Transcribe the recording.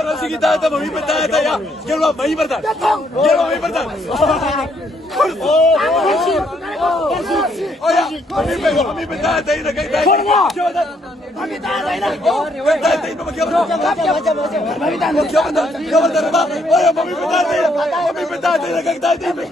रसी kita ada mami bertanya ya, kalau mami bertanya, kalau mami bertanya, oh ya, mami bertanya ini nak kita, mami bertanya ini, bertanya ini macam apa? Oh ya, mami bertanya ini kita ini,